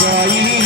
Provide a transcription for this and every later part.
ગઈ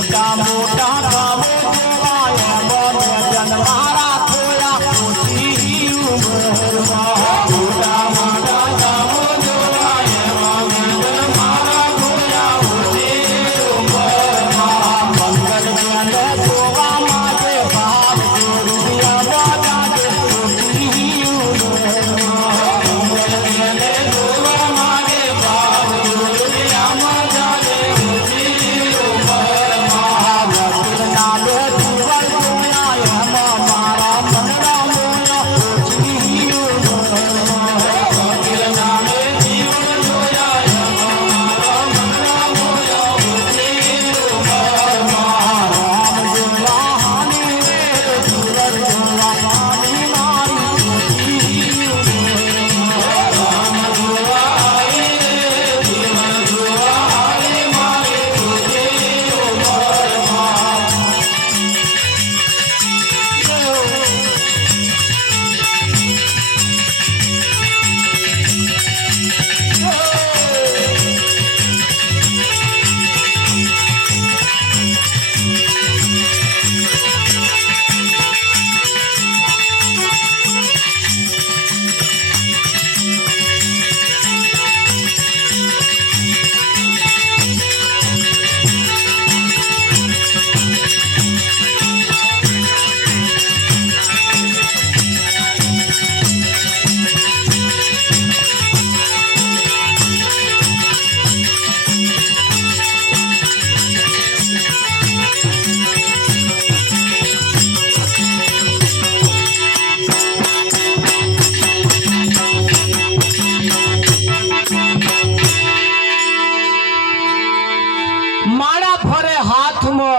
મોટા મોટા ગામો જોવાયા વન મારા થોડા ઓછી ઉંમરમાં મોટા મોટા ગામો જોવાયા વન મારા થોડા ઓછી ઉંમરમાં મંગલ બેને જોવા માટે ભાવ જોડિયા બધા ઓછી ઉંમરમાં મંગલ બેને જોવા માટે ભાવ જોડિયા બધા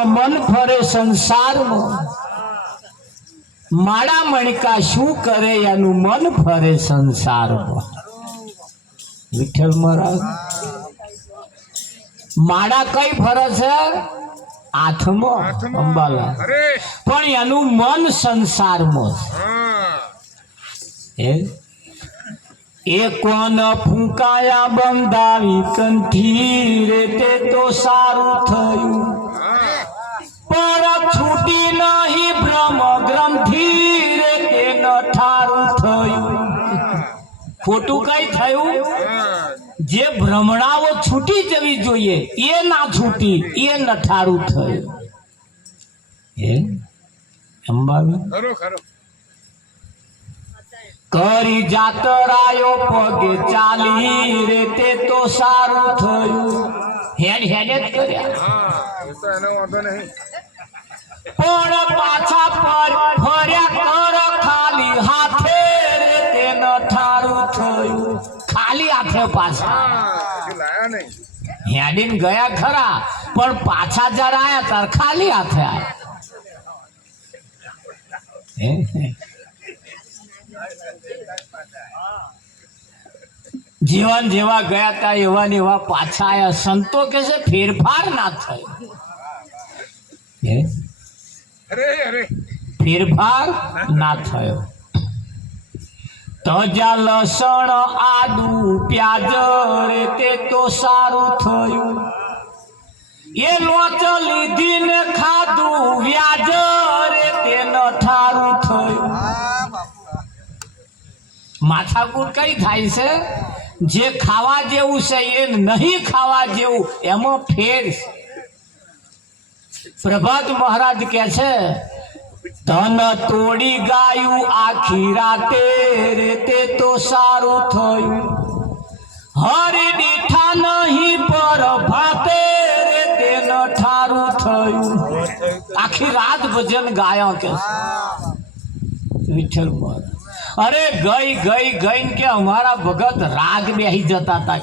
मन फरे संसार में माड़ा मणका शू करे यानु मन फरे संसार में विठल महाराज माड़ा कई फरस है आत्मा अंबाला पण यानु मन संसार में कोन फूंकाया बंदावी कंठी रे ते तो सारू थयु पर छूटी नहीं ब्रह्म ग्रंथि रे ते न ठारू थयु खोटू कई थयु जे भ्रमणाओ छूटी जवी जोईए ये ना छूटी ये न ठारू थयु हे अंबावी खरो खरो करी जातरायो पगे चाली रे ते तो सारू थयु हेड हेड कर्या हां ये तो एनो वांधो नहीं पण पाछा पर फर्या कर खाली हाथे रे ते न ठारू थयु खाली हाथे पाछा हां लाया नहीं हेडिन गया खरा पण पाछा जरा आया तार खाली हाथे आया जीवन जेवा गया था एवा ने एवा पाछा आया संतो के से फेरफार ना थयो अरे अरे फेरफार ना थयो तजा लसण आदू प्याज रे ते तो सारू थयो ये लोचली दिन खादू व्याज रे ते न ठारू थयो माथाकूट कई थाय छे जे खावा जेवू छे ए नहीं खावा जेवू एमो फेर प्रभात महाराज कहे छे तन तोड़ी गायू आखी राते रे ते तो सारू थयु हरि डीठा नहीं पर भाते रे ते न ठारू थयु आखी रात भजन गाया के विठल महाराज अरे गई गई गई के हमारा भगत राग बेही जाता था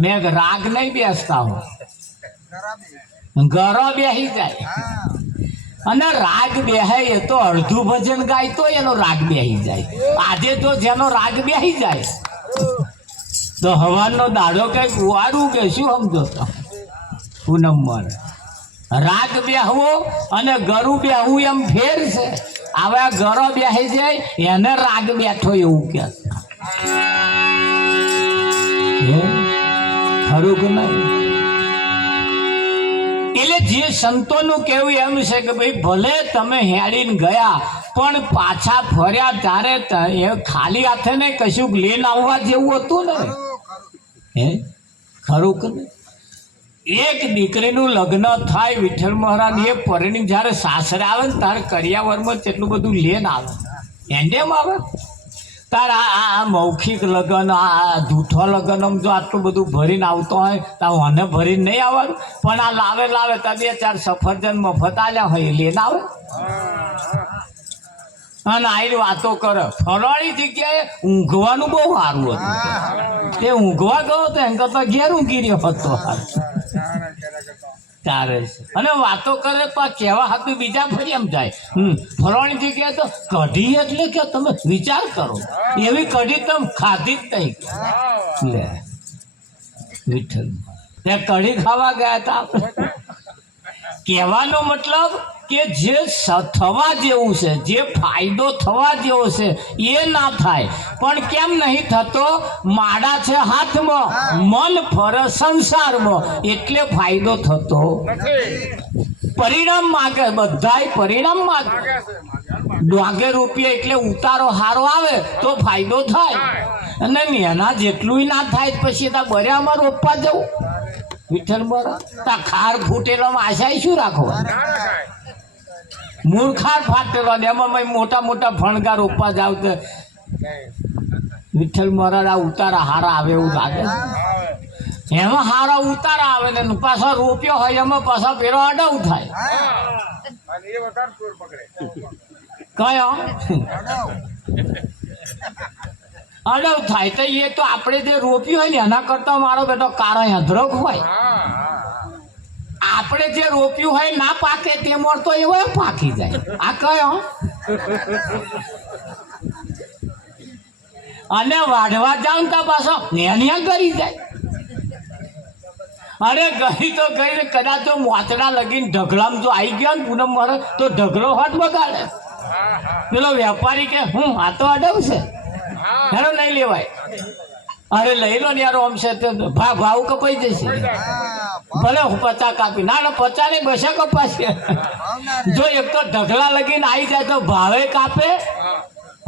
मैं राग नहीं बेचता हूँ गरो बेही जाए अने राग बेहे ये तो अर्धु भजन गाय तो एनो राग बेही जाए आजे तो जेनो राग बेही जाए तो हवानो दाड़ो कई गुवारू के शू समझो तो पूनम मर राग बेहवो अने गरु बेहू एम फेर से आवा गरो बेही जाए एने राग बैठो एवं के खरू के नहीं એટલે જે સંતોનું કહેવું એમ છે કે ભાઈ ભલે તમે હેડીને ગયા પણ પાછા ફર્યા ત્યારે એ ખાલી હાથે ને કશું લઈને આવવા જેવું હતું ને હે ખરું કે એક દીકરીનું લગ્ન થાય વિઠ્ઠલ મહારાજ એ પરણી જ્યારે સાસરે આવે ને તારે કરિયાવરમાં કેટલું બધું લઈને આવે એમ આવે તાર આ મૌખિક લગ્ન આ જૂઠો લગ્ન જો આટલું બધું ભરીને આવતો હોય તો મને ભરીને નહીં આવવાનું પણ આ લાવે તો 2-4 સફરજન મફત આલ્યા હોય લઈને આવે અને આઈ વાતો કરે ફલાણી જગ્યાએ ઊંઘવાનું બહુ સારું હતું એ ઊંઘવા ગયો તો એમ કરતા ઘેર ઊંઘી રહ્યો હતો તારે અને વાતો કરે તો કહેવા હતું બીજા ફરી એમ જાય ફલાણી જગ્યાએ તો કઢી એટલે કે તમે વિચાર કરો એવી કઢી તમે ખાધી જ નહીં લે વિઠ્ઠલ ત્યાં કઢી ખાવા ગયા હતા આપણે કહેવાનો મતલબ કે જે થવા જેવું છે જે ફાયદો થવા જેવો છે એ ના થાય પણ કેમ નહીં થતો માડા છે હાથમાં મન ફરે સંસારમાં એટલે ફાયદો થતો પરિણામ માગે બધાય પરિણામ માગે ₹2 એટલે ઉતારો હારો આવે તો ફાયદો થાય અને એના જેટલું ના થાય પછી ત્યાં બર્યામાં રોપવા જવું વિઠ્ઠલ બરા ખાર ફૂટેલામાં આશા શું રાખવા મૂર્ખાર ફાટેલો એમાં મોટા મોટા ભણગા રોપવા જાવ તો વિઠ્ઠલ મહારાજ આ ઉતારા હારા આવે એવું લાગે એમાં હારા ઉતારા આવે ને પાછા રોપ્યો હોય એમાં પાછા પેલો અડવ થાય કયો અડવ થાય તો એ તો આપણે જે રોપ્યું હોય ને એના કરતા મારો બેટો કાળો અધરક હોય આપણે જે રોપ્યું હોય ના પાકે તે મળતો એવો પાકી જાય આ કયો અને વાઢવા જાવ ને પાછો નેનિયા કરી જાય અરે ગઈ તો ગઈ કદાચ તો મોતડા લગીને ઢગલામાં જો આવી ગયા ને પૂનમ મારે તો ઢગલો હોટ બગાડે પેલો વેપારી કે આ તો અડવ છે હેરો નહીં લેવાય અરે લઈ લો ને યાર આમ છે ભાવ કપાઈ જશે ભલે 50 કાપી ના 50 નહીં 200 કપાશે જો એક તો ઢગલા લગીને આવી જાય તો ભાવે કાપે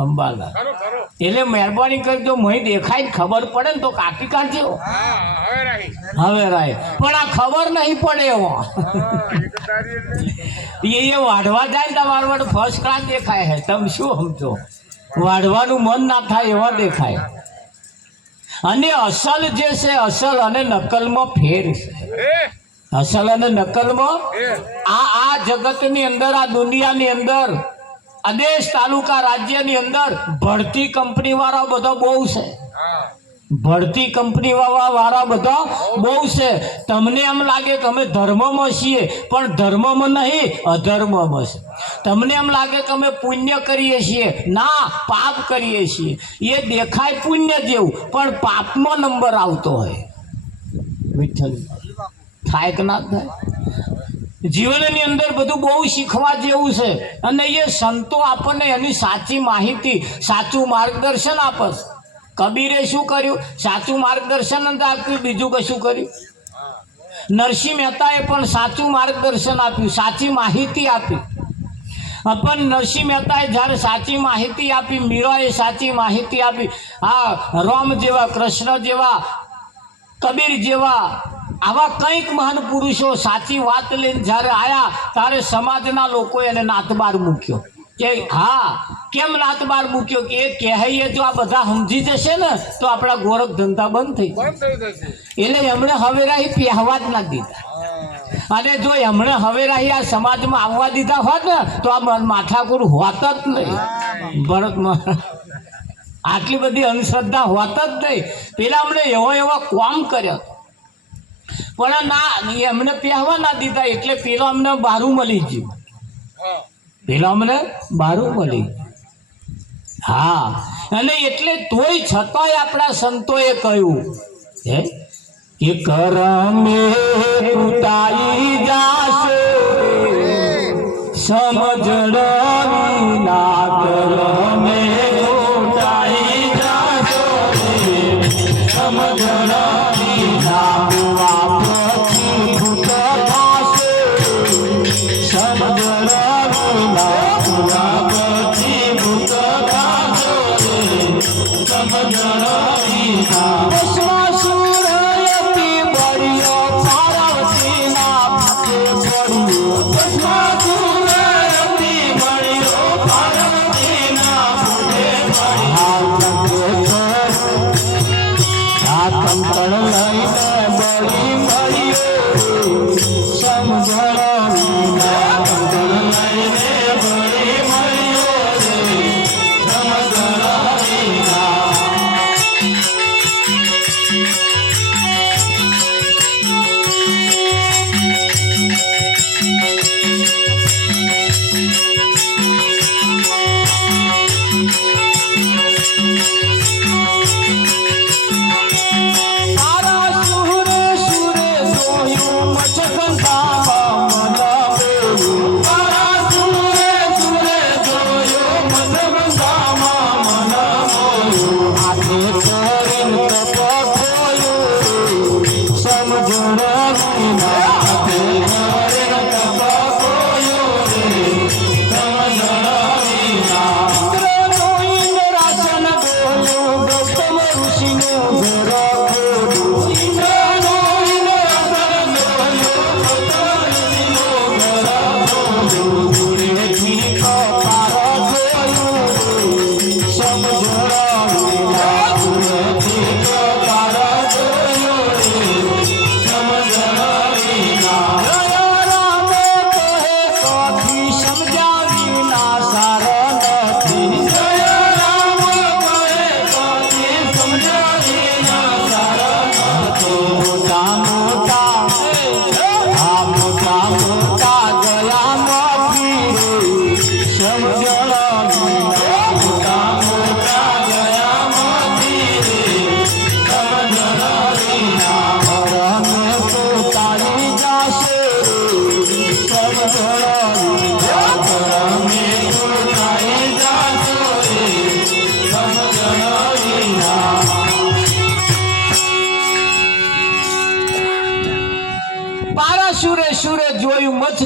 અંબાલા એટલે મહેરબાની કરી જો મહી દેખાય ખબર પડે ને તો કાપી કાઢજો હવે રાય પણ આ ખબર નહીં પડે એવો એ વાઢવા જાય ને તમારું માટે ફર્સ્ટ ક્લાસ દેખાય છે તમે શું સમજો વાઢવાનું મન ના થાય એવા દેખાય અને અસલ જે છે અસલ અને નકલમાં ફેર છે અસલ અને નકલમાં આ જગતની અંદર આ દુનિયાની અંદર આદેશ તાલુકા રાજ્યની અંદર ભરતી કંપની વાળા બધા બહુ છે ભરતી કંપની વાળા બધા બહુ છે તમને એમ લાગે કે અમે ધર્મમાં છીએ પણ ધર્મમાં નહીં અધર્મમાં છે તમને એમ લાગે કે અમે પુણ્ય કરીએ છીએ ના પાપ કરીએ છીએ એ દેખાય પુણ્ય જેવું પણ પાપમાં નંબર આવતો હોય વિઠ્ઠલ થાય કે ના થાય જીવનની અંદર બધું બહુ શીખવા જેવું છે અને એ સંતો આપણને એની સાચી માહિતી સાચું માર્ગદર્શન આપે છે કબીરે શું કર્યું સાચું માર્ગદર્શન આપ્યું બીજું કશું કર્યું નરસિંહ મહેતાએ પણ સાચું માર્ગદર્શન આપ્યું સાચી માહિતી આપી પણ નરસિંહ મહેતાએ જ્યારે સાચી માહિતી આપી મીરાએ સાચી માહિતી આપી હા રામ જેવા કૃષ્ણ જેવા કબીર જેવા આવા કંઈક મહાન પુરુષો સાચી વાત લઈને જ્યારે આવ્યા ત્યારે સમાજના લોકોએ એને નાતબાર મૂક્યો કે હા કેમ નાતબાર મૂક્યો કે એ કહેઈએ જો આ બધા સમજી જશે ને તો આપણા ગોરખ ધંધા બંધ થઈ જશે એટલે એમણે હવેરાહી પહેવા જ ના દીધા અને જો એમણે હવેરાહી આ સમાજમાં આવવા દીધા હોત ને તો આ માથાકૂર હોત જ નહીં ભરતમાં આટલી બધી અંધશ્રદ્ધા હોત જ નહીં પેલા એમણે એવા કોમ કર્યા પણ ના એમને પહેવા ના દીધા એટલે પેલો અમને બારું મળી ગયું પેલા અમને બારું મળી હા અને એટલે તોય છતાંય આપણા સંતોએ કહ્યું હે કે કરમે કુટાઈ જાશે સમજણ ના કરમે કુટાઈ જાશે સમજણ ના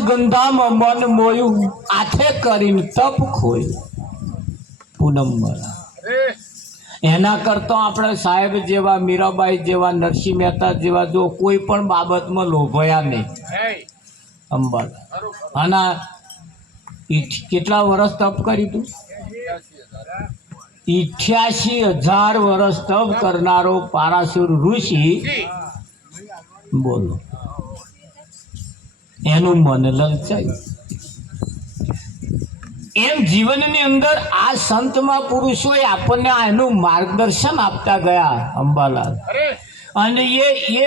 ગંધામાં મન મોયું આથે કરીને તપ ખોયું પૂનમ એના કરતા આપણે સાહેબ જેવા મીરાબાઈ જેવા નરસિંહ મહેતા જેવા જો કોઈ પણ બાબતમાં લોભાયા નહીં અંબાલા આના કેટલા વર્ષ તપ કર્યું તું 88,000 વર્ષ તપ કરનારો પારાશુર ઋષિ બોલો એનું મન લલચાયું એમ જીવનની અંદર આ સંત મહાપુરુષોએ આપણને એનું માર્ગદર્શન આપતા ગયા અંબાલાલ અને એ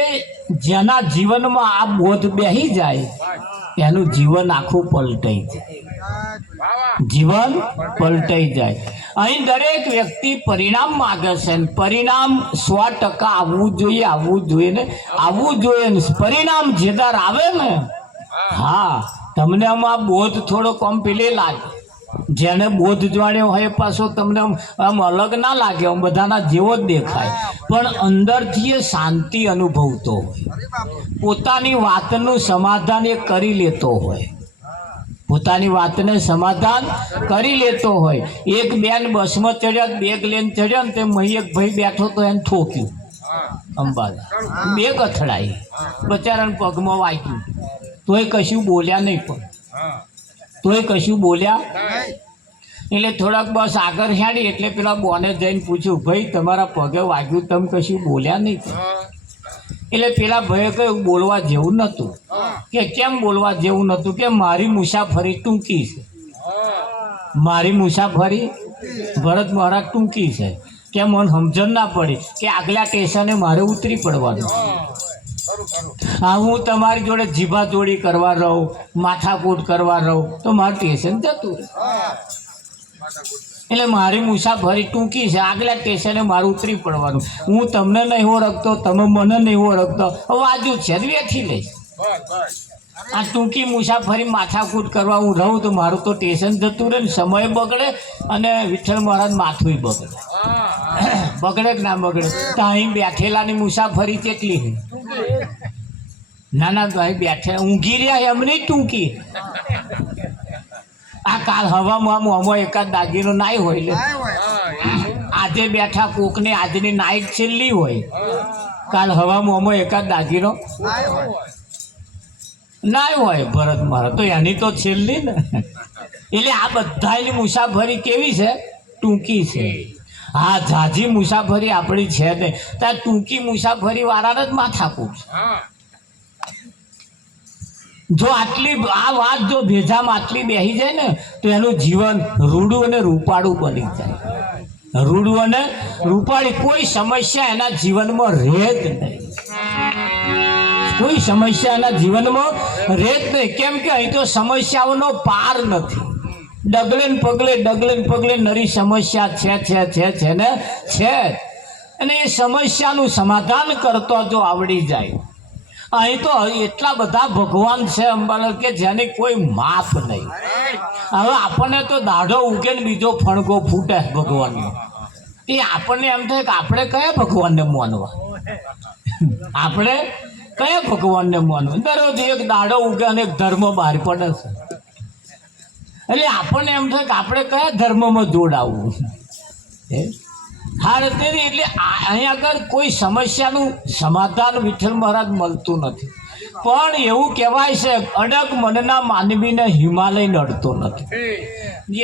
જેના જીવનમાં આ બોધ બેહી જાય એનું જીવન આખું પલટાઈ જાય જીવન પલટાઈ જાય અહીં દરેક વ્યક્તિ પરિણામ માગે છે પરિણામ 100% આવવું જોઈએ ને પરિણામ જેદાર આવે ને હા તમને આમાં બોધ થોડો કમ પેલે લાગે જેને બોધ જાણ્યો હોય પાછો તમને આમ અલગ ના લાગે આમ બધાના જેવો જ દેખાય પણ અંદરથી એ શાંતિ અનુભવતો હોય પોતાની વાતનું સમાધાન એ કરી લેતો હોય પોતાની વાતને સમાધાન કરી લેતો હોય એક બેન બસમાં ચડ્યા બેગ લઈને ચડ્યા ને તે મહી એક ભાઈ બેઠો તો એને ઠોક્યું અંબાલા બેગ અથડાઈ બચારાને પગમાં વાગ્યું તોય કશું બોલ્યા નહીં એટલે થોડાક બસ આગળ હેડી એટલે પેલા બોને જઈને પૂછ્યું ભાઈ તમારા પગે વાગ્યું તમે કશું બોલ્યા નહીં એટલે પેલા ભાઈએ કહ્યું બોલવા જેવું નહોતું કે કેમ બોલવા જેવું નહોતું કે મારી મુસાફરી ટૂંકી છે મારી મુસાફરી ભરત મહારાજ ટૂંકી છે કે મને સમજણ ના પડી કે આગલા સ્ટેશને મારે ઉતરી પડવાનું હા હું તમારી જોડે જીભા જોડી કરવા રહું માથાકૂટ કરવા રહું તો મારું સ્ટેશન જતું રહે એટલે મારી મુસાફરી ટૂંકી છે આગલા સ્ટેશને મારું ઉતરી પડવાનું હું તમને નહીં ઓળખતો તમે મને નહીં ઓળખતો વાજુ છે વેઠી લઈશ આ ટૂંકી મુસાફરી માથાકૂટ કરવા હું રહું તો મારું તો સ્ટેશન જતું રહે ને સમય બગડે અને વિઠ્ઠલ મહારાજ માથું બગડે બગડે કે ના બગડે તો અહીં બેઠેલાની મુસાફરી કેટલી છે ના ભાઈ બેઠે ઊંઘી રહ્યા એમની ટૂંકી આ કાલ હવામાં મોમાં એકાદ દાગીનો નાય હોય એટલે આજે બેઠા કોકને આજની નાઈટ છેલ્લી હોય કાલ હવામાં એકાદ દાગીનો નાય હોય ભરત મારા તો એની તો છેલ્લી ને એટલે આ બધાની મુસાફરી કેવી છે ટૂંકી છે હા, ઝાઝી મુસાફરી આપણી છે નહીં, ત્યાં ટૂંકી મુસાફરી વાળાને જ માથાકૂટ છે. જો આટલી આ વાત જો ભેજામાં આટલી બેસી જાય ને તો એનું જીવન રૂડું અને રૂપાળું બની જાય. રૂડું અને રૂપાળી કોઈ સમસ્યા એના જીવનમાં રહે જ નહીં. કોઈ સમસ્યા એના જીવનમાં રહે જ નહીં. કેમ કે અહીં તો સમસ્યાઓનો પાર નથી. ડગલે ને પગલે નરી સમસ્યા છે ને છે. અને એ સમસ્યાનું સમાધાન કરતો જો આવડી જાય. અહીં તો એટલા બધા ભગવાન છે અંબાલાલ કે જેને કોઈ માપ નહીં. હવે આપણને તો દાઢો ઉગે ને બીજો ફણગો ફૂટે ભગવાનનો. એ આપણને એમ થાય કે આપણે કયા ભગવાનને માનવા, આપણે કયા ભગવાનને માનવા. દરરોજ એક દાડો ઉગે અને એક ધર્મ બહાર પડે છે. એટલે આપણને એમ થાય કે આપણે કયા ધર્મમાં જોડાવવું. હા, એટલે અહીંયા આગળ કોઈ સમસ્યાનું સમાધાન વિઠ્ઠલ મહારાજ મળતું નથી. પણ એવું કહેવાય છે અડગ મનના માનવીને હિમાલય નડતો નથી.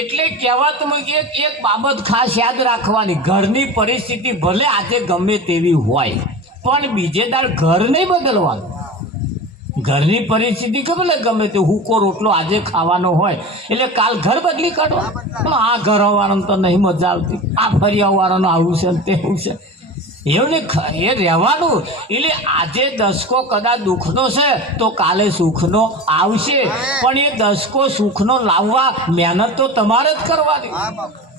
એટલે કહેવાતું કે એક બાબત ખાસ યાદ રાખવાની, ઘરની પરિસ્થિતિ ભલે આજે ગમે તેવી હોય પણ બીજે દાડ ઘર નહીં બદલવાનું. ઘરની પરિસ્થિતિ ભલે ગમે તે હુકો રોટલો આજે ખાવાનો હોય એટલે કાલ ઘર બદલી કાઢવા. પણ આ ઘર આવવાનું તો નહીં મજા આવતી, આ ફરી આવવાનું આવું છે તેવું છે, એવું ને એ રહેવાનું. એટલે આજે દસકો કદાચ દુઃખનો છે તો કાલે સુખનો આવશે. પણ એ દસકો સુખનો લાવવા મહેનત તો તમારે જ કરવાની.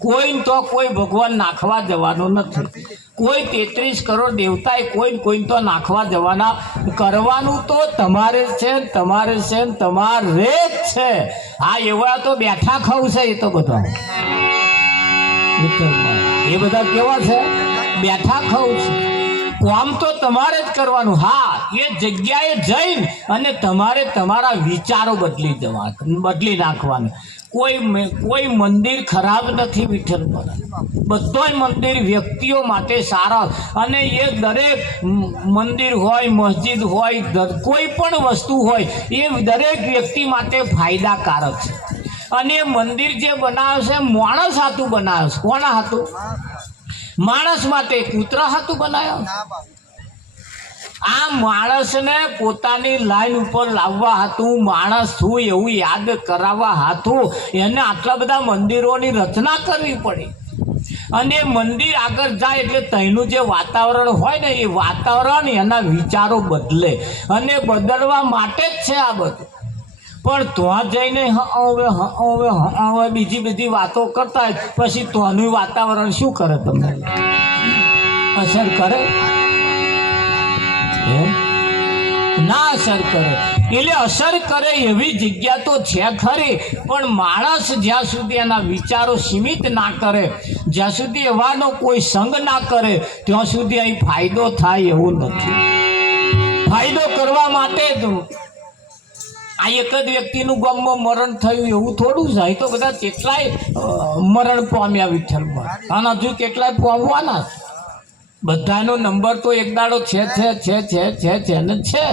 કોઈ તો કોઈ ભગવાન નાખવા જવાનો નથી. કોઈ 33 કરોડ દેવતાએ કોઈ તો નાખવા જવાના. કરવાનું તો તમારે છે, તમારે છે, તમારે જ છે. હા, એવા તો બેઠા ખાવું છે. એ તો બધા એ બધા કેવા છે? બેઠા ખાવું છે. કામ તો તમારે જ કરવાનું. હા, એ જગ્યાએ જઈને અને તમારે તમારા વિચારો બદલી નાખવાના. કોઈ મંદિર ખરાબ નથી વિઠ્ઠલ મહારાજ. બધોય મંદિર વ્યક્તિઓ માટે સારા. અને એ દરેક મંદિર હોય, મસ્જિદ હોય, કોઈ પણ વસ્તુ હોય એ દરેક વ્યક્તિ માટે ફાયદાકારક છે. અને મંદિર જે બનાવે છે માણસ હાથું બનાવે છે. કોના હાથું? માણસ માટે. કૂતરા હાથું બનાવ્યા. આ માણસને પોતાની લાઈન ઉપર લાવવા હતું, માણસ છું એવું યાદ કરાવવા હતું એને આટલા બધા મંદિરોની રચના કરવી પડી. અને મંદિર આગળ જાય એટલે ત્યાંનું જે વાતાવરણ હોય ને એ વાતાવરણ એના વિચારો બદલે. અને બદલવા માટે જ છે આ બધું. પણ ત્યાં જઈને હવે બીજી બધી વાતો કરતા પછી ત્યાંનું વાતાવરણ શું કરે? તમને અસર કરે? ના અસર કરે. એટલે અસર કરે એવી જગ્યા તો છે ખરી, પણ માણસ જ્યાં સુધી એના વિચારો સીમિત ના કરે, જ્યાં સુધી એવાનો કોઈ સંગ ના કરે ત્યાં સુધી અહીં ફાયદો થાય એવું નથી. ફાયદો કરવા માટે જ આ એક જ વ્યક્તિનું ગામમાં મરણ થયું એવું થોડું છે. અહીં તો બધા કેટલાય મરણ પામ્યા વિઠ્ઠલમાં, અને હજુ કેટલાય પામવાના. બધાનો નંબર તો એક દાડો છે ને છે.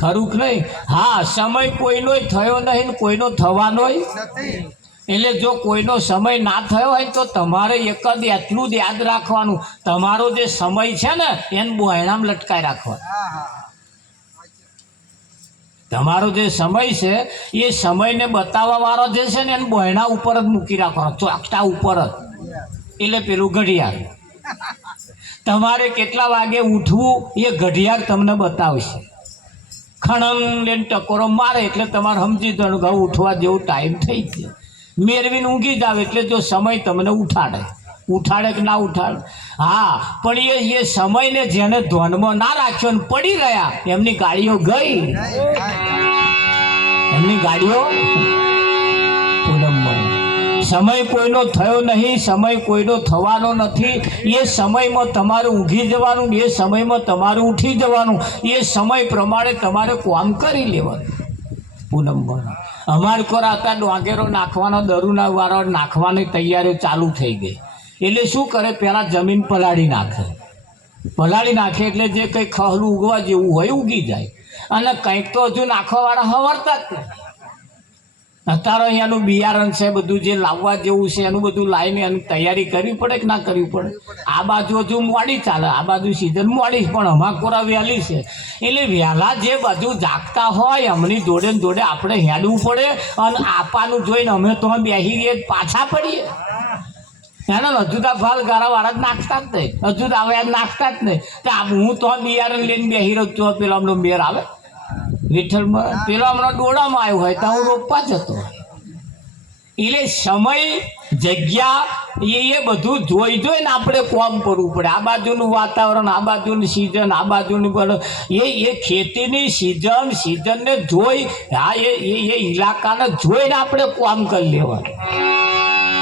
ખરું કે નહીં? હા, સમય કોઈનો થયો નહીં, કોઈનો થવાનો નથી. એટલે જો કોઈનો સમય ના થયો હોય તો તમારે એક જ એટલું જ યાદ રાખવાનું, તમારો જે સમય છે ને એને બોયણામાં લટકાઈ રાખવાનો. તમારો જે સમય છે એ સમયને બતાવવા વાળો જે છે ને એને બોયણા ઉપર જ મૂકી રાખવાનો, ચોકટા ઉપર જ. એટલે પેલું ઘડિયાળ. તમારે કેટલા વાગે ઉઠવું એ ઘડિયાળ તમને બતાવશે. ખણમ લઈને ટકોરો મારે એટલે તમારે સમજી જવાનું કે ઉઠવા જેવું ટાઈમ થઈ ગયો. મેળવીને ઊંઘી જાવ એટલે જો સમય તમને ઉઠાડે કે ના ઉઠાડે. હા, પણ એ સમયને જેને ધ્યાનમાં ના રાખ્યો ને પડી રહ્યા એમની ગાડીઓ ગઈ. એમની ગાડીઓ સમય કોઈનો થયો નહીં, સમય કોઈનો થવાનો નથી. એ સમયમાં તમારે ઊંઘી જવાનું, એ સમયમાં તમારે ઉઠી જવાનું, એ સમય પ્રમાણે તમારે કામ કરી લેવાનું. પૂનમમાં અમારે કોરા હતા ડોંગેરો નાખવાનો, દરુના વાળો નાખવાની તૈયારીઓ ચાલુ થઈ ગઈ. એટલે શું કરે, પહેલાં જમીન પલાળી નાખે એટલે જે કંઈ ખહલું ઉગવા જેવું હોય ઉગી જાય. અને કંઈક તો હજુ નાખવાવાળા હવરતા જ નહીં. અત્યારે અહીંયાનું બિયારણ છે બધું જે લાવવા જેવું છે એનું બધું લાવીને એની તૈયારી કરવી પડે કે ના કરવી પડે? આ બાજુ હજુ મોડી ચાલે, આ બાજુ સિઝન મોડી, પણ અમાકોરા વહેલી છે. એટલે વહેલા જે બધું જાગતા હોય એમની જોડે ને જોડે આપણે હેડવું પડે, અને આપાનું જોઈને અમે તો બેસી પાછા પડીએ. એને હજુ તો ફાલ ગારાવાળા જ નાખતા જ નહીં, હજુ તો હવે નાખતા જ નહીં. તો હું તો બિયારણ લઈને બેસી રહ્યો છું, પેલો હમણાં મેર આવે વિઠ્ઠલમાં, પેલો હમણાં ડોળામાં આવ્યો હોય તો હું રોપવા જતો. એટલે સમય જગ્યા એ બધું જોઈ જોઈને આપણે કામ કરવું પડે. આ બાજુનું વાતાવરણ, આ બાજુની સિઝન, આ બાજુની એ ખેતીની સિઝનને જોઈ, હા એ ઇલાકાને જોઈને આપણે કામ કરી લેવાનું,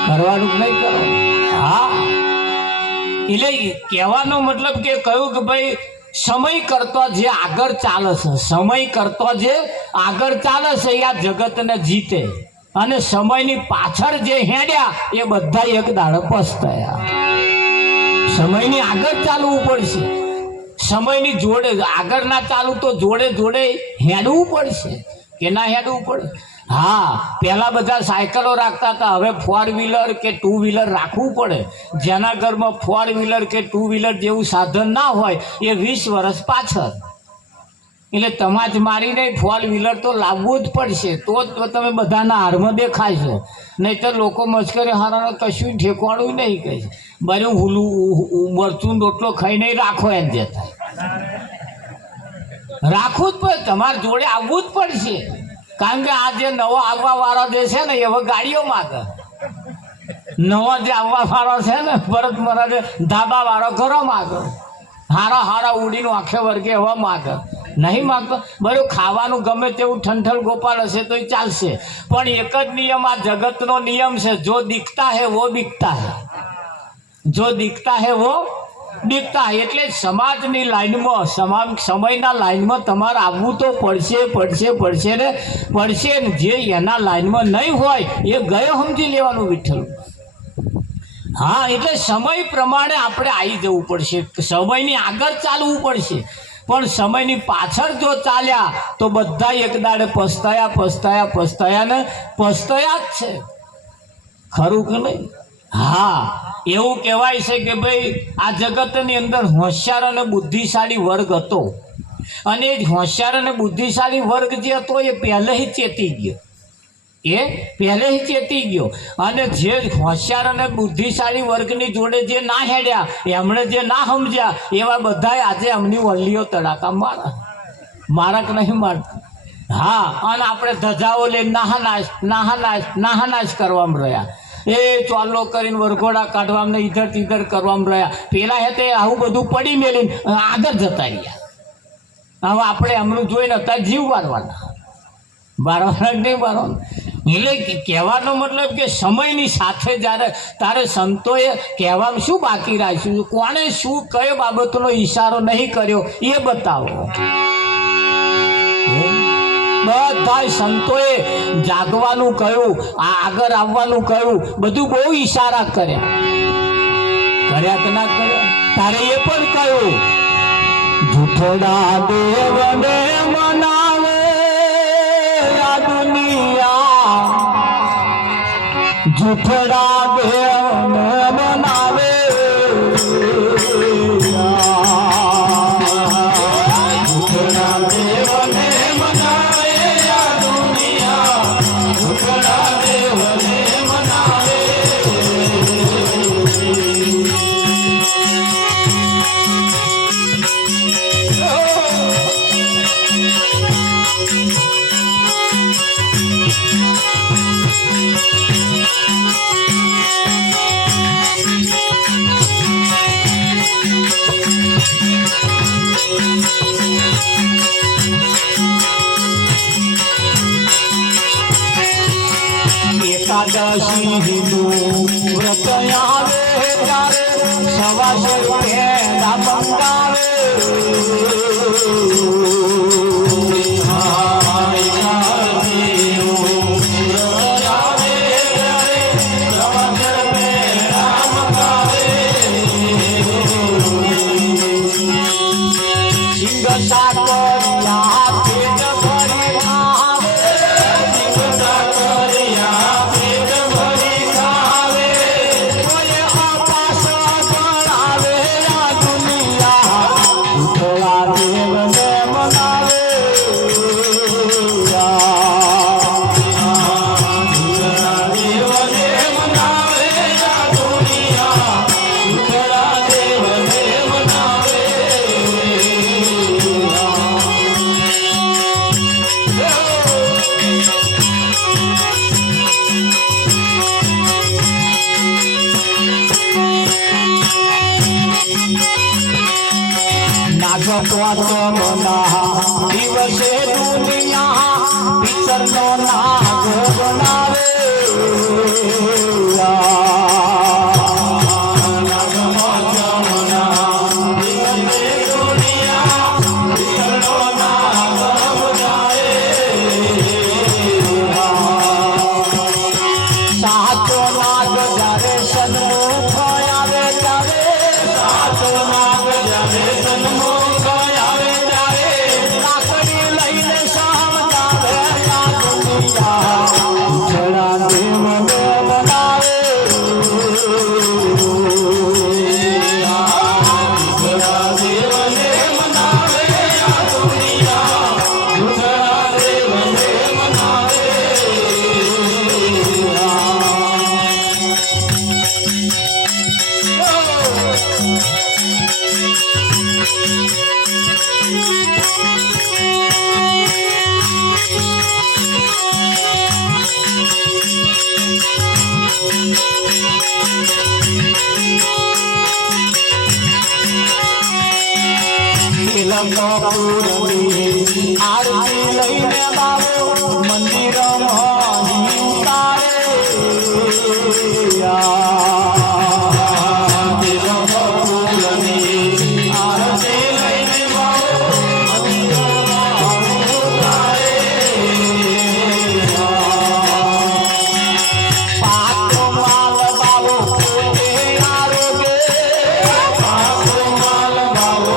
કરવાનું નહીં કરવાનું. હા, એટલે કહેવાનો મતલબ કે કહ્યું કે ભાઈ સમય કરતો જે આગળ ચાલે છે, સમય કરતો જે આગળ ચાલે છે એ આ જગતને જીતે, અને સમયની પાછળ જે હેડ્યા એ બધા એક દાડે પસ્તાયા. સમયની આગળ ચાલવું પડશે, સમયની જોડે આગળ ના ચાલવું તો જોડે જોડે હેડવું પડશે કે ના હેડવું પડે? હા, પહેલા બધા સાયકલો રાખતા હતા, હવે 4 વ્હીલર કે 2 વ્હીલર રાખવું પડે. જેના ઘરમાં 4 વ્હીલર કે 2 વ્હીલર જેવું સાધન ના હોય એ 20 વર્ષ પાછળ. એટલે તમાજ મારીને 4 વ્હીલર તો લાવવું જ પડશે, તો જ તમે બધાના હારમાં દેખાશો. નહીં તો લોકો મસ્કરી હારાનો કશું ઠેકવાડું નહીં કહે છે, બધું હુલું મરચું રોટલો ખાઈને રાખો એમ જે થાય. રાખવું જ પડે, તમારે જોડે આવવું જ પડશે. કારણ કે આ જે નવો આવવા વાળો જે છે ને એવો ગાડીઓ માગે, નવો જે આવવા વાળો છે ને ભરત મહારાજે ધાબા વાળો ઘરો માગે, હારા હારા ઉડીને આખે વર્ગે એવા માગે. નહીં માગતો, બરું ખાવાનું ગમે તેવું ઠંઠલ ગોપાલ હશે તો એ ચાલશે, પણ એક જ નિયમ આ જગતનો નિયમ છે, જો દિખતા હે વો બિકતા હે, જો દિખતા હે વો બિકતા હે. એટલે સમાજની લાઈનમાં, સમયના લાઈનમાં તમારે આવવું તો પડશે ને. જે એના લાઈનમાં નહીં હોય એ ગયો સમજી લેવાનું વિઠ્ઠલ. હા, એટલે સમય પ્રમાણે આપણે આવી જવું પડશે, સમયની આગળ ચાલવું પડશે. પણ સમયની પાછળ જો ચાલ્યા તો બધા એક દાડે પસ્તાયા ને પસ્તાયા જ છે. ખરું કે નહીં? હા, એવું કહેવાય છે કે ભાઈ આ જગતની અંદર હોશિયાર અને બુદ્ધિશાળી વર્ગ હતો, અને એ હોશિયાર અને બુદ્ધિશાળી વર્ગ જે હતો એ પહેલેથી ચેતી ગયો, અને જે હોશિયાર અને બુદ્ધિશાળી વર્ગની જોડે જે ના હેડ્યા, એમણે જે ના સમજ્યા, એવા બધા આજે એમની વલ્લીઓ તડાકા મારક નહીં મારતા. હા, અને આપણે ધજાઓ લઈને નાહાનાશ કરવામાં રહ્યા, એ ચોલ્લો કરીને વરઘોડા કાઢવામાં ઈધર તીધર કરવામાં રહ્યા. પેલા હેતે આવું બધું પડી મેલીને આગળ જતા રહ્યા. હવે આપણે એમનું જોઈને અત્યારે જીવ બારવાના નહીં બારવાનું. એટલે કહેવાનો મતલબ કે સમયની સાથે જ્યારે તારે સંતોએ કહેવામાં શું બાકી રાખ્યું, કોને શું કયો બાબતનો ઈશારો નહીં કર્યો એ બતાવો. બધા સંતોએ જાગવાનું કહ્યું, આગળ આવવાનું કહ્યું, બધું બહુ ઈશારા કર્યા કે ના કર્યા? તારે એ પણ કહ્યું, જૂઠડા દેવને મનાવે આ દુનિયા, જૂઠડા દેવને મનાવે. એકાદશી હિન્દુ વ્રત આવે ત્યારે સવાસો પેડા મંગાવે. સિંગ સાકર મોચમના દિવસે દુનિયા પિતરનો નાગ બનાવે પૂરની આરતી લઈને બાવો મંદિરમાં ઉતારે પૂરની આરતી લઈને બાવો મંદિરમાં ઉતારે પાકો માલ બાવો પોતે આરોગે પાકો માલ બાવો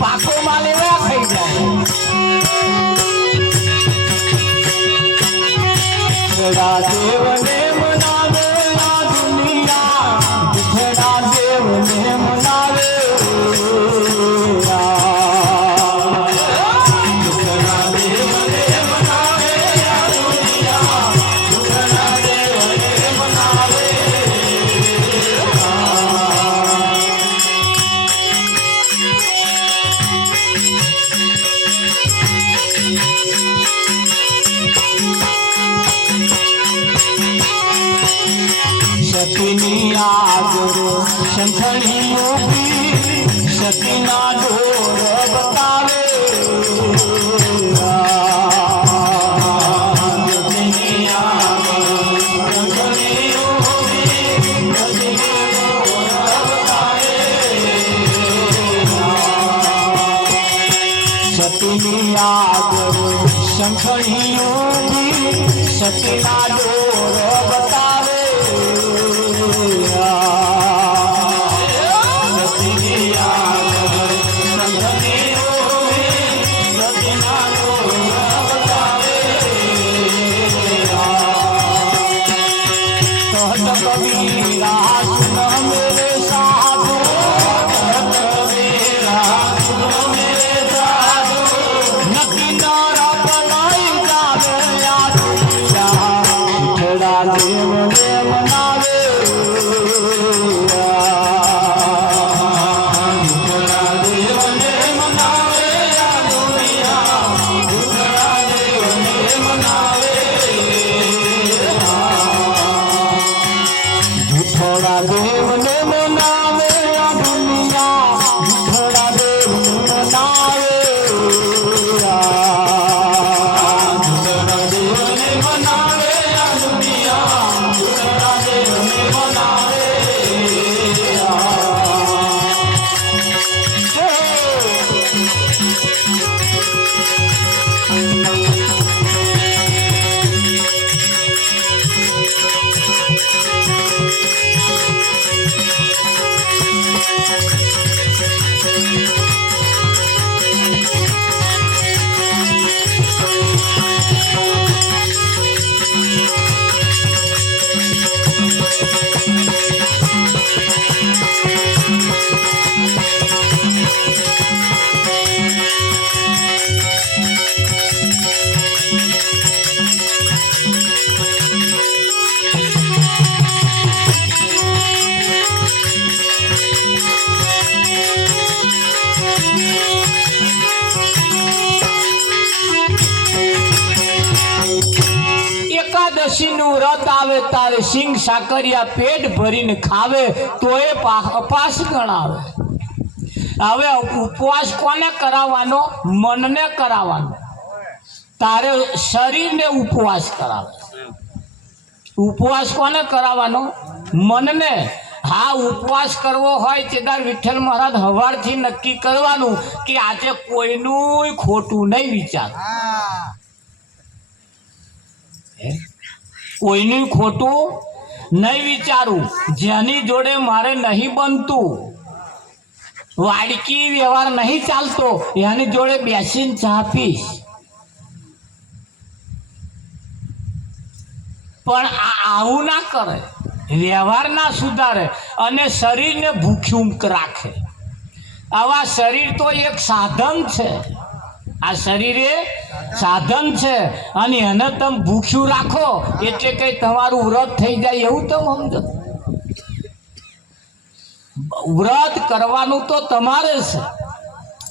પાકો માલ એવા થઈ જાય દેવને મનાવે આ દુનિયા ઘણા દેવને મનાવે સતીની આગળ શંખણી ઊભી સતીના ડોર બતાવે સતીની આગળ શંખણી ઊભી સતીના ડોર બતાવે સતીની આગળ શંખણી ઊભી સતીના ડોર બતાવે એકાદશીનું વ્રત આવે તારે સિંગ સાકરિયા પેટ ભરીને ખાવે તો એ અપાસ ગણાવે. હવે ઉપવાસ કોને કરાવવાનો? મનને કરાવવાનો. તારે શરીરને ઉપવાસ કરાવે. ઉપવાસ કોને કરાવવાનો? મનને. હા, ઉપવાસ કરવો હોય તેદાર વિઠ્ઠલ મહારાજ હવારથી નક્કી કરવાનું કે આજે કોઈનું ખોટું નહીં વિચાર, કોઈનું ખોટું નહીં વિચારું. જેની જોડે મારે નહીં બનતું, વાડકી વ્યવહાર નહીં ચાલતો, એની જોડે બેસીને ચા પીશ. પણ આવું ના કરે, વ્યવહાર ના સુધારે અને શરીરને ભૂખ્યું રાખે. આવા શરીર તો એક સાધન છે. આ શરીર એ સાધન છે અને એને તમે ભૂખ્યું રાખો એટલે કઈ તમારું વ્રત થઈ જાય એવું તમે સમજો. વ્રત કરવાનું તો તમારે છે,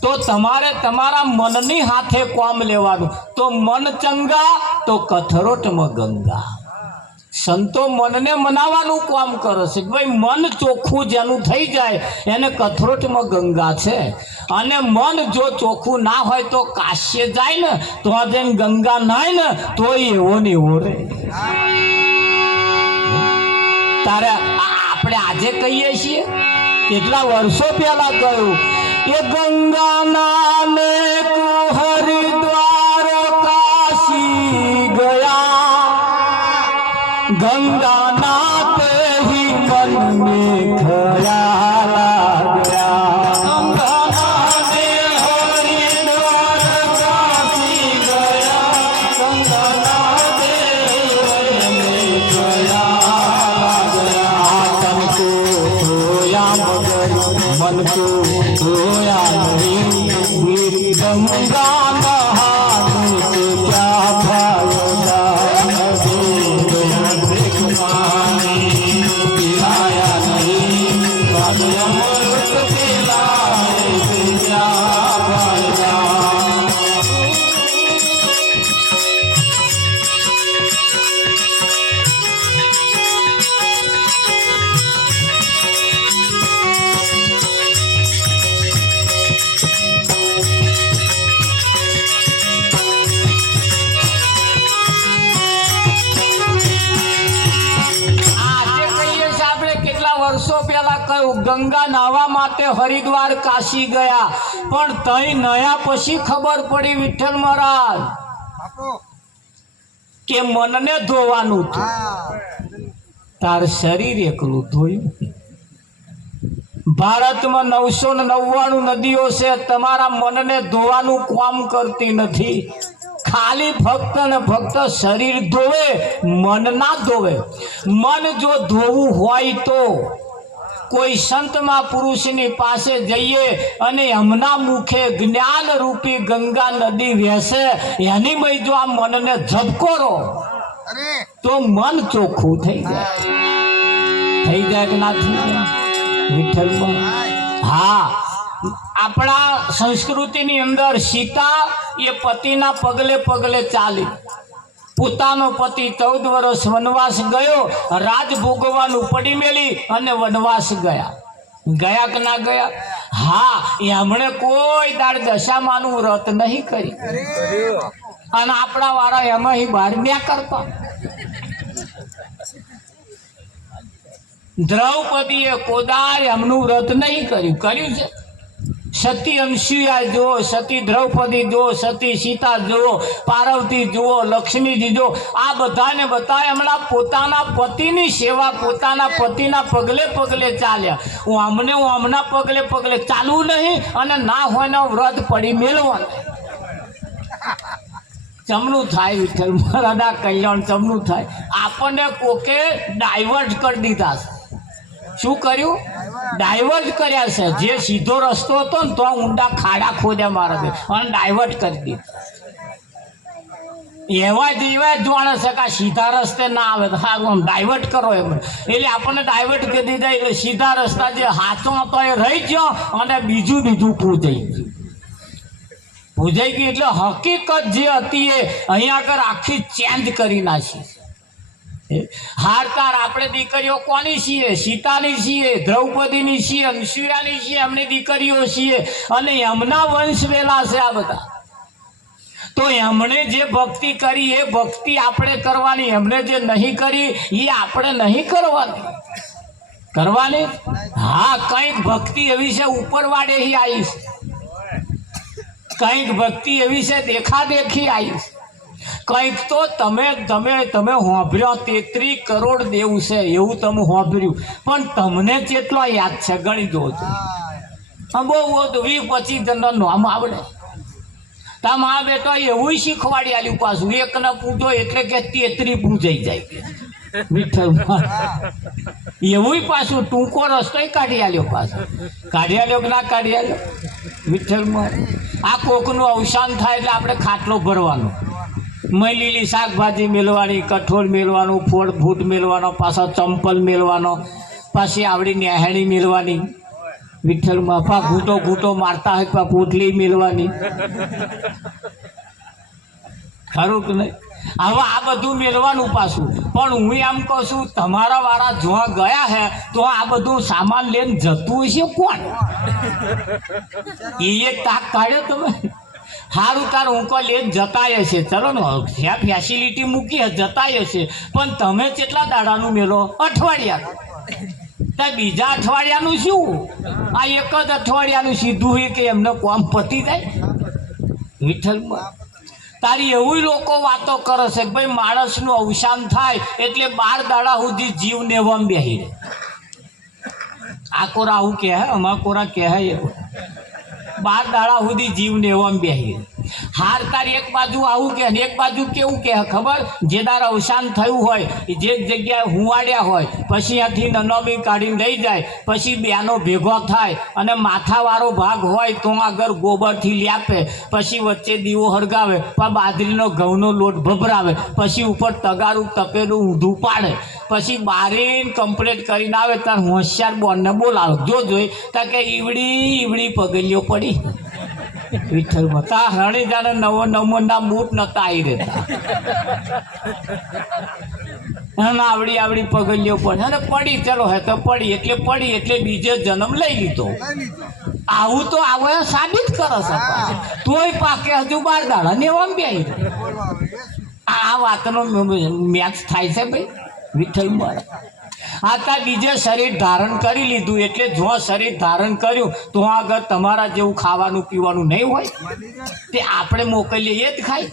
તો તમારે તમારા મનની હાથે કામ લેવાનું. તો મન ચંગા તો કથરોટમાં ગંગા. સંતો મનને મનાવવાનું કામ કરે છે. ભાઈ મન ચોખ્ખું જેનું થઈ જાય એને કથરોટમાં ગંગા છે. અને મન જો ચોખ્ખું ના હોય તો કાશ્ય જાય ને તો જેમ ગંગા નાય ને તો એવો ને એવો રે. તારે આપણે આજે કહીએ છીએ, કેટલા વર્ષો પહેલા કહ્યું એ ગંગા નામે હરિદ્વાર કાશી ગયા, गंगा नाते ही मन में ख्याल आ गया. गंगा नाते हरिद्वार काशी गया, गंगा नाते मन में ख्याल आ गया. तन को धोया मगर मन को धोया नहीं, गंगा नहाने से क्या फायदा. વર્ષો પહેલા કહ્યું ગંગા નાહવા માટે હરિદ્વાર કાશી ગયા, પણ તઈ નયા પછી ખબર પડી વિઠ્ઠલ મહારાજ કે મનને ધોવાનું હતું. તાર શરીર એકલું ધોયું. ભારતમાં 999 નદીઓ છે, તમારા મનને ધોવાનું કામ કરતી નથી. ખાલી ફક્ત ને ફક્ત શરીર ધોવે, મન ના ધોવે. મન જો ધોવું હોય તો કોઈ સંત મહાપુરુષની પાસે જઈએ અને એમના મુખે જ્ઞાન રૂપી ગંગા નદી વહેશે, એની મય જો આ મનને ઝબકોરો તો મન ચોખ્ખું થઈ જાય. થઈ જાય કે ના થઈ જાય વિઠ્ઠલમાં? હા, આપણા સંસ્કૃતિની અંદર સીતા એ પતિના પગલે પગલે ચાલી. પોતાનો પતિ 14 વર્ષ વનવાસ ગયો, રાજ ભોગવવાનું પડી મેલી અને વનવાસ ગયા. ગયા કે ના ગયા? હા, એમણે કોઈ દાડ દશામાનું વ્રત નહીં કરી અને આપણા વાળા એમાં બહાર ન્યા કરતા. દ્રૌપદીએ કોદાર એમનું વ્રત નહીં કર્યું. કર્યું છે સતી અનસુયા જુઓ, સતી દ્રૌપદી જુઓ, સતી સીતા જુઓ, પાર્વતી જુઓ, લક્ષ્મીજી જુઓ. આ બધાને બધા હમણાં પોતાના પતિની સેવા, પોતાના પતિના પગલે પગલે ચાલ્યા. હું હમણાં પગલે પગલે ચાલવું નહીં અને ના હોય ને વ્રત પડી મેળવાનું. ચમનું થાય વિઠ્ઠલ મહારાજના કલ્યાણ ચમનું થાય. આપણને કોકે ડાયવર્ટ કરી દીધા. શું કર્યું? ડાયવર્ટ કર્યા છે. જે સીધો રસ્તો હતો ને તો ઊંડા ખાડા ખોદ્યા મારા અને ડાયવર્ટ કરી દીધા. એવા જેવા જાણે છે કે સીધા રસ્તે ના આવે તો હા ડાયવર્ટ કરો એમ. એટલે આપણને ડાયવર્ટ કરી દીધા. એટલે સીધા રસ્તા જે હાથો હતો એ રહી ગયો અને બીજું પૂજાઈ ગયું. પૂજાઈ ગયું એટલે હકીકત જે હતી એ અહીંયા આગળ આખી ચેન્જ કરી નાખી. હારતાર આપણે દીકરીઓ કોની છીએ? સીતાની છીએ, દ્રૌપદીની છીએ, અંશુયાની છીએ, એમની દીકરીઓ છીએ અને એમના વંશ વેલા છે આ બધા. તો એમણે જે ભક્તિ કરી એ ભક્તિ આપણે કરવાની, એમણે જે નહીં કરી એ આપણે નહીં કરવાની. હા, કંઈક ભક્તિ એવી છે ઉપરવાડે આવીશ, કંઈક ભક્તિ એવી છે દેખાદેખી આવીશ, કંઈક તો તમે હોંભર્યો 33 કરોડ દેવ છે એવું તમે હોંભર્યું, પણ તમને કેટલો યાદ છે ગણી દો. બહુ 20-25 જણનો નામ આવડે. તમારા બેટો એવું શીખવાડી આલ્યું પાછું, એકને પૂજો એટલે કે 33 પૂજાઈ જાય. વિઠ્ઠલ એવું પાછું ટૂંકો રસ્તો કાઢી આલ્યો, પાછો કાઢી આલ્યો કે ના કાઢી આલ્યો? વિઠ્ઠલમાં આ કોકનું અવસાન થાય એટલે આપણે ખાટલો ભરવાનો, લીલી શાકભાજી મેળવાની, કઠોળ મેળવાનું, ફળ ફૂટ મેળવાનો, પાછો ચંપલ મેળવાનો, પાછી આવડી નેહાણી મેળવાની. વિઠ્ઠલમાં પા ઘૂંટો મારતા હોય પા પોટલી મેળવાની. ખરું કે નહીં? હવે આ બધું મેળવાનું પાછું. પણ હું એમ કહું છું, તમારા વાળા જો ગયા હે તો આ બધું સામાન લઈને જતું હશે કોણ? એ એક તાક કાઢ્યો તમે. સારું તાર હું કહું લઈને જતાય હશે, ચલો ને જ્યાં ફેસિલિટી મૂકી જતાય હશે, પણ તમે કેટલા દાડાનું મેળો? અઠવાડિયા. ત્યાં બીજા અઠવાડિયાનું શું? આ એક જ અઠવાડિયાનું સીધું હોય કે એમને કોમ પતી જાય. વિઠ્ઠલમાં તારી એવું લોકો વાતો કરે છે કે ભાઈ માણસનું અવસાન થાય એટલે 12 દાડા સુધી જીવ નેવમ બેહી રહે. આ કોરા આવું કહે, અમારા કોરા કહે 12 દાડા સુધી જીવ નેવમ બેહી રહે. હાર તારી એક બાજુ આવું કે એક બાજુ કેવું કે ખબર? જે દાર અવસાન થયું હોય જે જગ્યાએ હુંવાડ્યા હોય પછી ત્યાંથી નનોમી કાઢીને લઈ જાય, પછી બેનો ભેગો થાય અને માથાવાળો ભાગ હોય તો આગળ ગોબરથી લ્યાપે, પછી વચ્ચે દીવો હળગાવે, બાજરીનો ઘઉંનો લોટ ભભરાવે, પછી ઉપર તગારું તપેલું ઊંધું પાડે, પછી બારીને કમ્પ્લીટ કરીને આવે ત્યારે હોશિયાર બોનને બોલાવે, જો જોઈ ત્યાં કે ઈવડી પગલીઓ પડી. વિઠ્ઠલ તા હણી જાણે નવો બૂટ નતા આવી રહેતા, આવડી પગલીઓ પડે અને પડી. ચલો હે તો પડી એટલે બીજો જન્મ લઈ લીધો. આવું તો આવો સાબિત કરે છે, તોય પાકે હજુ 12 દાડા ને એમ બે. આ વાતનો મેચ થાય છે ભાઈ. વિઠ્ઠલ મારા આતા બીજે શરીર ધારણ કરી લીધું એટલે જો શરીર ધારણ કર્યું તો આગળ તમારા જેવું ખાવાનું પીવાનું નહીં હોય તે આપણે મોકલીએ એ જ ખાય.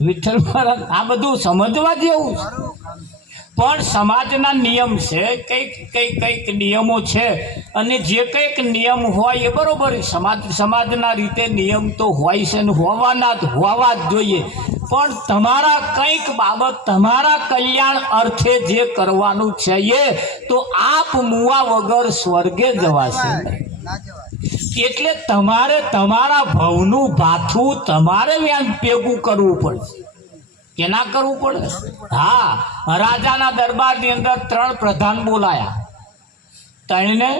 વિઠ્ઠલ મહારાજ આ બધું સમજવા જેવું. પણ સમાજના નિયમ છે, કંઈક નિયમો છે અને જે કંઈક નિયમ હોય એ બરોબર સમાજના રીતે નિયમ તો હોય છે ને હોવા જ જોઈએ. પણ તમારા કંઈક બાબત તમારા કલ્યાણ અર્થે જે કરવાનું છે એ તો આપ મુવા વગર સ્વર્ગે જવાશે. એટલે તમારે તમારા ભવનું ભાથું તમારે વ્યાન ભેગું કરવું પડશે. કે ના કરવું પડે? હા, રાજાના દરબારની અંદર 3 પ્રધાન બોલાયા, 3ને